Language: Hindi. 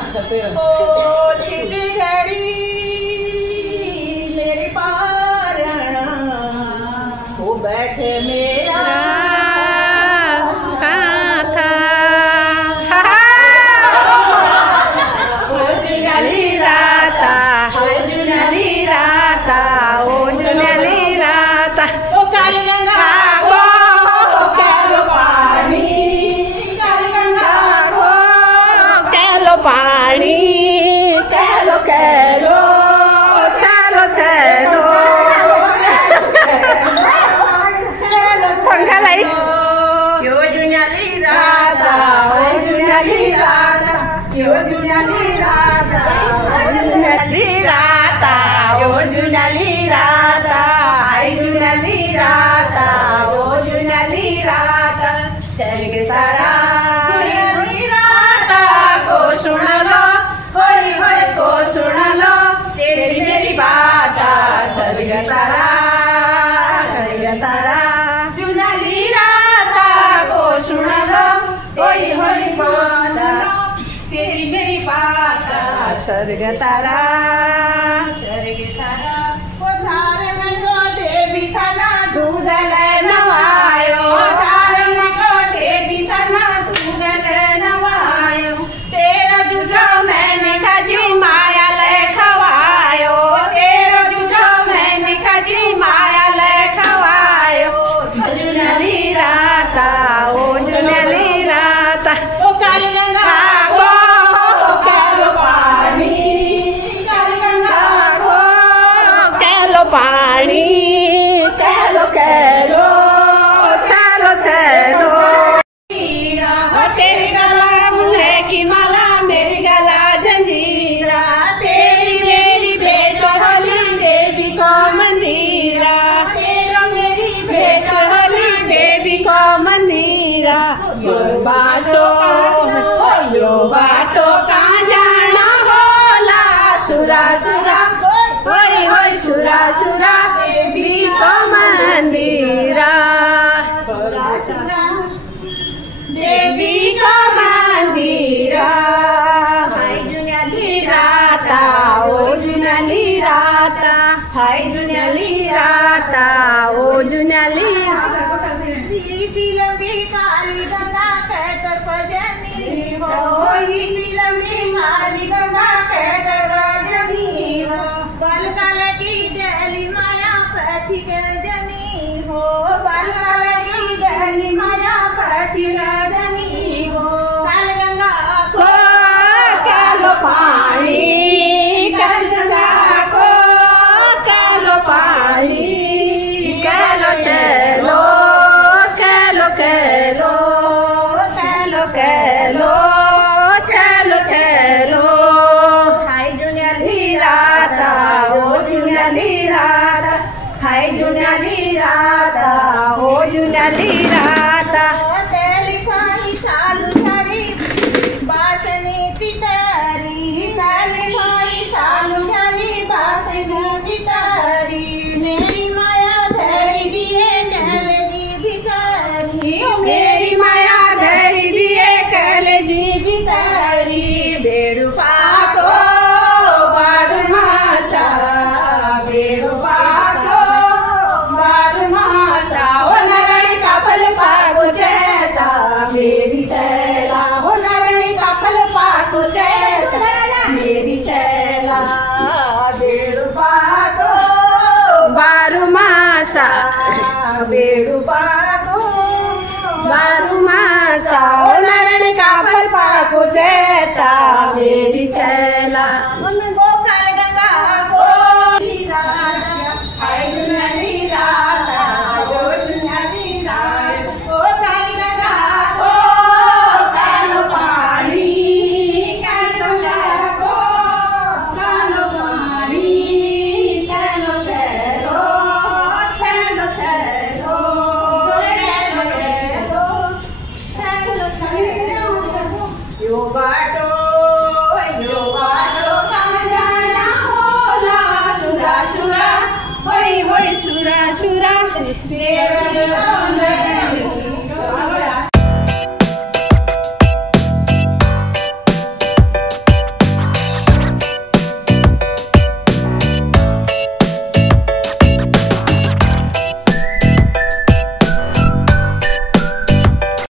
ओ छिट घड़ी मेरी पारणा वो बैठे मेरा साथा जुनली राता जुनली राता ओ जुनली राता ओ काली गंगा को कैलो पानी काली गंगा को कैलो पानी कैलो कैलो चलो चलो पंखा लाई यो जुनली राता ओ जुनली राता यो जुनली राता जुनली राता ओ जुनली राता आई जुनली राता ओ जुनली राता स्वर्ग तारा जुनली राता को सुन लो होई होई को सुन लो तेरी मेरी बात स्वर्ग तारा जुनली राता को सुन लो होई होई को तेरी मेरी बात स्वर्ग तारा वो थारे में गो देवी थाना दूध ले नवायो थारे में गो देवी थाना दूध ले नवायो तेरा जुटो मैंने खाजी माया ले खवायो तेरा जुटो मैंने खाजी माया ले खवायो जुनली राता ओ जुनली राता ओ काली गंगा को कैलो पानी काली गंगा को कैलो पानी कैलो कैलो चलो चलो तेरी गला मुहे की माला मेरी गला जंजीरा तेरी मेरी भेंट होली देवी को मंदिरा तेरा मेरी भेंट होली देवी को मंदिरा यो बाटो कहाँ जाना होला सुरा सुरा होई होई सुरा सुरा देवी को मंदिरा सुरा सुरा देवी को मंदिरा हाय जुनली राता ओ जुनली राता हाय जुनली राता ओ जुनली लंबी काली गंगा कहकर भजनी हो लंबी काली गंगा कहकर भजनी हो बल काल की जली माया पछी के जनी हो बल काल की जली माया पछी जनी हो काली गंगा को कैलो पानी काली गंगा को कैलो पानी कैलो चलो कैलो कैलो कैलो कैलो चलो चलो हाय जुनली राता ओ जुनली राता हाय जुनली राता ओ जुनली राता तेरी खाली सालू धरी बासनी तितारी तेरी खाली सालू धरी बासनी तितारी मेरी माया धरी दिए कहले जी भितारी मेरी माया धरी दिए कहले जी भितारी बेड़ू पाको बारू मासा बेड़ू पाको बारू मासा ओ नरणी कपल पाको चेता मेरी चैला ओ नरणी कपल पाको चेता मेरी चैला बेड़ू पाको बारू मासा बेड़ू पाको बारू मासा ओ नरणी कपल पाको चेता मेरी चैला गोपाल गंगा को हाय जुनली राता ओ जुनली राता ओ काली गंगा को कैलो पानी कैलो को कैलो पानी कैलो कैलो कैलो कैलो कैलो कैलो यो बाटो कहाँ जाना होला सुरा सुरा होई होई सुरा सुरा देवी